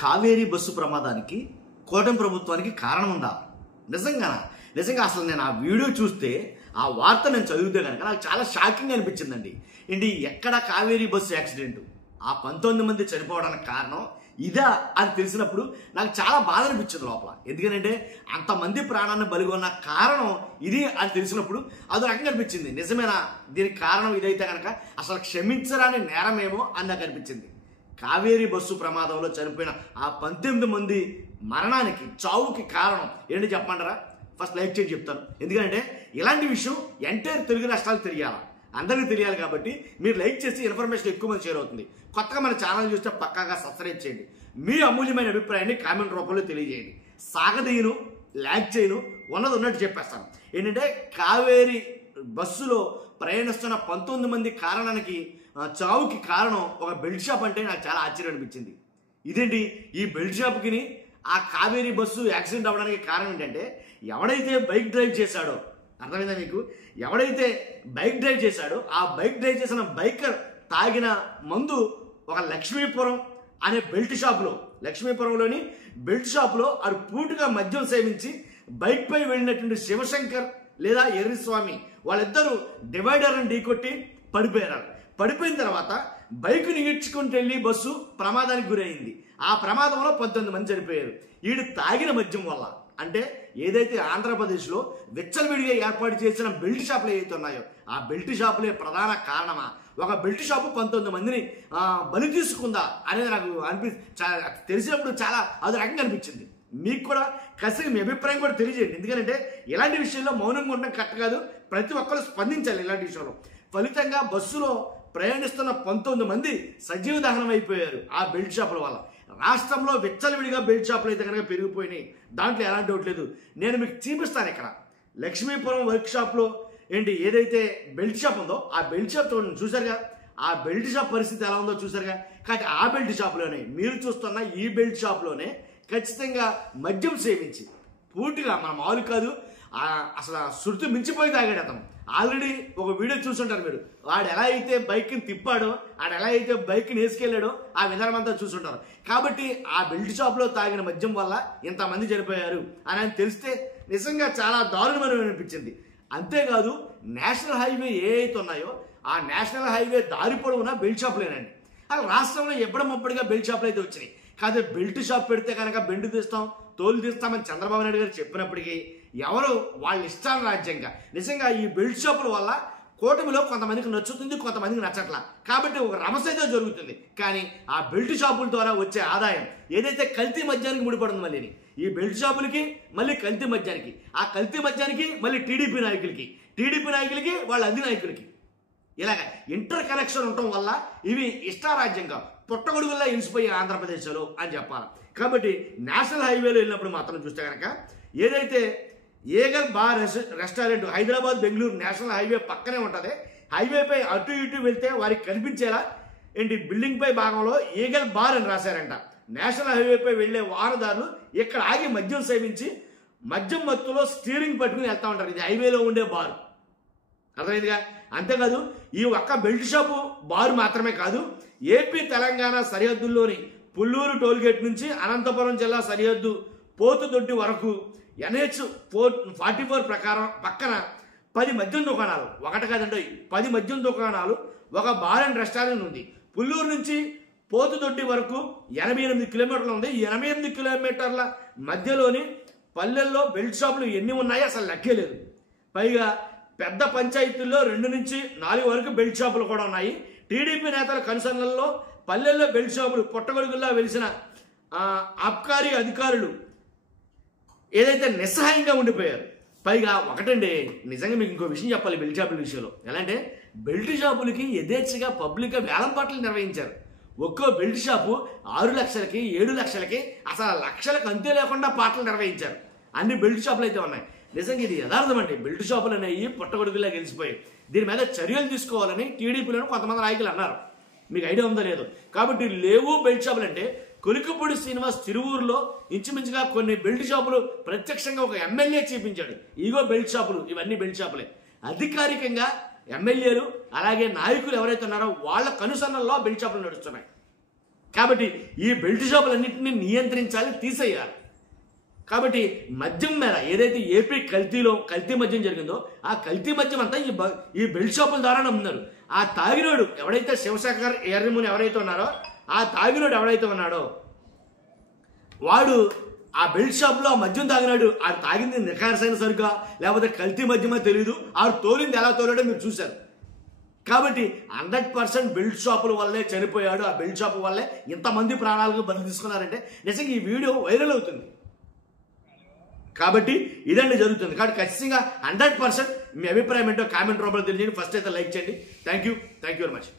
Kaveri bus ప్రమాదానికి కూటమి ప్రభుత్వానికి కారణం ఉందా? నిజంగా అసలు నేను ఆ వీడియో చూస్తే ఆ వార్త నేను చదివితే కనుక నాకు చాలా షాకింగ్ అనిపించిందండి. ఏంటి ఎక్కడ కావేరీ బస్సు యాక్సిడెంట్, ఆ 19 మంది చనిపోవడానికి కారణం ఇదా అని తెలిసినప్పుడు నాకు చాలా బాధ అనిపించింది లోపల. ఎందుకంటే అంతమంది ప్రాణాన్ని బలిగొన్న కారణం ఇది అని తెలిసినప్పుడు అది రకంగా అనిపించింది. నిజమేనా దీనికి కారణం ఇదైతే కనుక అసలు క్షమించరాని నేరమేమో అని నాకు అనిపించింది. కావేరీ బస్సు ప్రమాదంలో చనిపోయిన ఆ 19 మంది మరణానికి చావుకి కారణం ఏంటి చెప్పమంటారా? ఫస్ట్ లైక్ చేసి చెప్తాను. ఎందుకంటే ఇలాంటి విషయం ఎంటైర్ తెలుగు రాష్ట్రాలు తెలియాలి, అందరికీ తెలియాలి. కాబట్టి మీరు లైక్ చేసి ఇన్ఫర్మేషన్ ఎక్కువ మంది షేర్ అవుతుంది. కొత్తగా మన ఛానల్ చూస్తే పక్కాగా సబ్స్క్రైబ్ చేయండి. మీ అమూల్యమైన అభిప్రాయాన్ని కామెంట్ రూపంలో తెలియజేయండి. సాగదీయను, లైక్ చేయను, ఉన్నది ఉన్నట్టు చెప్పేస్తాను. ఏంటంటే కావేరీ బస్సులో ప్రయాణిస్తున్న 19 మంది కారణానికి చావుకి కారణం ఒక బెల్ట్ షాప్ అంటే నాకు చాలా ఆశ్చర్యం అనిపించింది. ఇదేంటి ఈ బెల్ట్ షాప్కి ఆ కావేరీ బస్సు యాక్సిడెంట్ అవ్వడానికి కారణం ఏంటంటే ఎవడైతే బైక్ డ్రైవ్ చేశాడో, అర్థమైందా మీకు? ఎవడైతే బైక్ డ్రైవ్ చేశాడో ఆ బైక్ డ్రైవ్ చేసిన బైకర్ తాగిన మందు ఒక లక్ష్మీపురం అనే బెల్ట్ షాప్లో, లక్ష్మీపురంలోని బెల్ట్ షాప్లో అది పూటుగా మద్యం సేవించి బైక్ పై వెళ్ళినటువంటి శివశంకర్ లేదా ఎర్రిస్వామి వాళ్ళిద్దరూ డివైడర్ని ఢీకొట్టి పడిపోయారు. పడిపోయిన తర్వాత బైకుని ఈడ్చుకుంటూ వెళ్ళి బస్సు ప్రమాదానికి గురైంది. ఆ ప్రమాదంలో 19 మంది చనిపోయారు. వీడు తాగిన మద్యం వల్ల. అంటే ఏదైతే ఆంధ్రప్రదేశ్లో విచ్చలవిడిగా ఏర్పాటు చేసిన బెల్ట్ షాపులు ఏవైతే ఉన్నాయో ఆ బెల్ట్ షాపులే ప్రధాన కారణమా? ఒక బెల్ట్ షాపు 19 మందిని బలి తీసుకుందా అనేది నాకు తెలిసినప్పుడు చాలా అది రకంగా అనిపించింది. మీకు కూడా ఖచ్చితంగా మీ అభిప్రాయం కూడా తెలియజేయండి. ఎందుకంటే ఇలాంటి విషయంలో మౌనంగా ఉండడం కరెక్ట్ కాదు. ప్రతి ఒక్కరు స్పందించాలి ఇలాంటి విషయంలో. ఫలితంగా బస్సులో ప్రయాణిస్తున్న 19 మంది సజీవ దహనం అయిపోయారు ఆ బెల్ట్ షాపుల వల్ల. రాష్ట్రంలో విచ్చలవిడిగా బెల్ట్ షాపులు అయితే కనుక పెరిగిపోయినాయి, దాంట్లో ఎలాంటి డౌట్ లేదు. నేను మీకు చూపిస్తాను. ఇక్కడ లక్ష్మీపురం వర్క్ షాప్లో ఏంటి ఏదైతే బెల్ట్ షాప్ ఉందో ఆ బెల్ట్ షాప్ చూసారుగా, ఆ బెల్ట్ షాప్ పరిస్థితి ఎలా ఉందో చూసారుగా. కాబట్టి ఆ బెల్ట్ షాప్లోనే మీరు చూస్తున్న ఈ బెల్ట్ షాప్లోనే ఖచ్చితంగా మద్యం సేవించి పూర్తిగా మన మామూలు కాదు అసలు శృతి మించిపోయి తాగాడు అతను. ఆల్రెడీ ఒక వీడియో చూసుంటారు మీరు. వాడు ఎలా అయితే బైక్ని తిప్పాడో, వాడు ఎలా అయితే బైక్ని వేసుకెళ్ళాడో ఆ విధానం అంతా చూసుంటారు. కాబట్టి ఆ బెల్ట్ షాప్లో తాగిన మద్యం వల్ల ఇంతమంది చనిపోయారు అని తెలిస్తే నిజంగా చాలా దారుణమైన అనిపించింది. అంతేకాదు నేషనల్ హైవే ఏ అయితే ఉన్నాయో ఆ నేషనల్ హైవే దారి పొడవునా బెల్ట్ షాపులేనండి. అలా రాష్ట్రంలో ఎప్పటికప్పుడుగా బెల్ట్ షాపులు అయితే వచ్చినాయి. కాదు బెల్ట్ షాప్ పెడితే కనుక బెండు తీస్తాం, తోలు తీస్తామని చంద్రబాబు నాయుడు గారు చెప్పినప్పటికీ ఎవరు వాళ్ళ ఇష్టాల రాజ్యంగా నిజంగా ఈ బెల్ట్ షాపుల వల్ల కూటమిలో కొంతమందికి నచ్చుతుంది, కొంతమందికి నచ్చట్లా. కాబట్టి ఒక రమస అయితే జరుగుతుంది. కానీ ఆ బెల్ట్ షాపుల ద్వారా వచ్చే ఆదాయం ఏదైతే కల్తీ మద్యానికి ముడిపడుతుంది, మళ్ళీ ఈ బెల్ట్ షాపులకి మళ్ళీ కల్తీ మద్యానికి, ఆ కల్తీ మద్యానికి మళ్ళీ టీడీపీ నాయకులకి వాళ్ళ అధినాయకులకి ఇలాగ ఇంటర్ కనెక్షన్ ఉండటం వల్ల ఇవి ఇష్టారాజ్యంగా పుట్టగొడుగుల్లా ఇన్సిపోయి ఆంధ్రప్రదేశ్లో అని చెప్పాలి. కాబట్టి నేషనల్ హైవేలో వెళ్ళినప్పుడు మాత్రం చూస్తే కనుక ఏదైతే Eagle bar restaurant Hyderabad Bengaluru national highway పక్కనే ఉంటుంది. హైవేపై అటు ఇటు వెళ్తే వారికి కనిపించేలా ఏంటి బిల్డింగ్ పై భాగంలో ఏగల్ బార్ అని రాశారంట. నేషనల్ హైవేపై వెళ్లే వాహనదారులు ఇక్కడ ఆగి మద్యం సేవించి మద్యం మత్తులో స్టీరింగ్ పట్టుకుని వెళ్తా ఉంటారు. ఇది హైవేలో ఉండే బారు, అర్థమైందిగా. అంతేకాదు ఈ ఒక్క బెల్ట్ షాపు బారు మాత్రమే కాదు, ఏపీ తెలంగాణ సరిహద్దుల్లోని పుల్లూరు టోల్గేట్ నుంచి అనంతపురం జిల్లా సరిహద్దు పోతుదొడ్డి వరకు NH-44 ప్రకారం పక్కన 10 మద్యం దుకాణాలు, ఒకటి కాదండి 10 మద్యం దుకాణాలు, ఒక బార్ అండ్ రెస్టారెంట్ ఉంది. పుల్లూరు నుంచి పోతుదొడ్డి వరకు 88 కిలోమీటర్లు ఉంది. 88 కిలోమీటర్ల మధ్యలోని పల్లెల్లో బెల్ట్ షాపులు ఎన్ని ఉన్నాయో అసలు లెక్కే లేదు. పైగా పెద్ద పంచాయతీల్లో 2 నుంచి 4 వరకు బెల్ట్ షాపులు కూడా ఉన్నాయి. టీడీపీ నేతల కన్సర్న్లలో పల్లెల్లో బెల్ట్ షాపులు పుట్టగొడుగుల్లా వెలిసిన అబ్కారీ అధికారులు ఏదైతే నిస్సహాయంగా ఉండిపోయారు. పైగా ఒకటండి నిజంగా మీకు ఇంకో విషయం చెప్పాలి బెల్ట్ షాపుల విషయంలో. ఎలా అంటే బెల్ట్ షాపులకి యథేచ్ఛగా పబ్లిక్గా వేలం పాటలు నిర్వహించారు. ఒక్కో బెల్ట్ షాపు 6 లక్షలకి 7 లక్షలకి అసలు లక్షలకు అంతే లేకుండా పాటలు నిర్వహించారు. అన్ని బెల్ట్ షాపులు అయితే ఉన్నాయి. నిజంగా ఇది యథార్థం అండి. బెల్ట్ షాపులు అనేవి పుట్టగొడుగులా గెలిచిపోయాయి. దీని మీద చర్యలు తీసుకోవాలని టీడీపీలో కొంతమంది నాయకులు అన్నారు. మీకు ఐడియా ఉందో లేదో. కాబట్టి లేవు బెల్ట్ షాపులు అంటే కొలికపూడి శ్రీనివాస్ తిరువూరులో ఇంచుమించుగా కొన్ని బెల్ట్ షాపులు ప్రత్యక్షంగా ఒక ఎమ్మెల్యే చూపించాడు. ఇగో బెల్ట్ షాపులు, ఇవన్నీ బెల్ట్ షాపులే. అధికారికంగా ఎమ్మెల్యేలు అలాగే నాయకులు ఎవరైతే ఉన్నారో వాళ్ళ కనుసన్నల్లో బెల్ట్ షాపులు నడుస్తున్నాయి. కాబట్టి ఈ బెల్ట్ షాపులన్నింటినీ నియంత్రించాలి, తీసేయాలి. కాబట్టి మద్యం మేర ఏదైతే ఏపీ కల్తీ మద్యం జరిగిందో ఆ కల్తీ మద్యం అంతా ఈ బెల్ట్ షాపుల ద్వారా అమ్ముతున్నారు. ఆ తాగినోడు ఎవడైతే శివశంకర్ ఎర్రముని ఎవరైతే ఉన్నారో ఆ తాగినోడు ఎవడైతే ఉన్నాడో వాడు ఆ బెల్ట్ షాప్లో ఆ మద్యం తాగినాడు. ఆ తాగింది నికార్సైన సరుగా లేకపోతే కల్తీ మద్యమో తెలియదు. ఆ తోలింది ఎలా తోలాడో మీరు చూశారు. కాబట్టి 100% బెల్ట్ షాపుల వల్లే చనిపోయాడు. ఆ బెల్ట్ షాపు వల్లే ఇంతమంది ప్రాణాలకు బలి తీసుకున్నారంటే నిజంగా ఈ వీడియో వైరల్ అవుతుంది. కాబట్టి ఇదండి జరుగుతుంది. కాబట్టి ఖచ్చితంగా 100% మీ అభిప్రాయం ఏంటో కామెంట్ రూపంలో తెలియజేయండి. ఫస్ట్ అయితే లైక్ చేయండి. Thank you very much.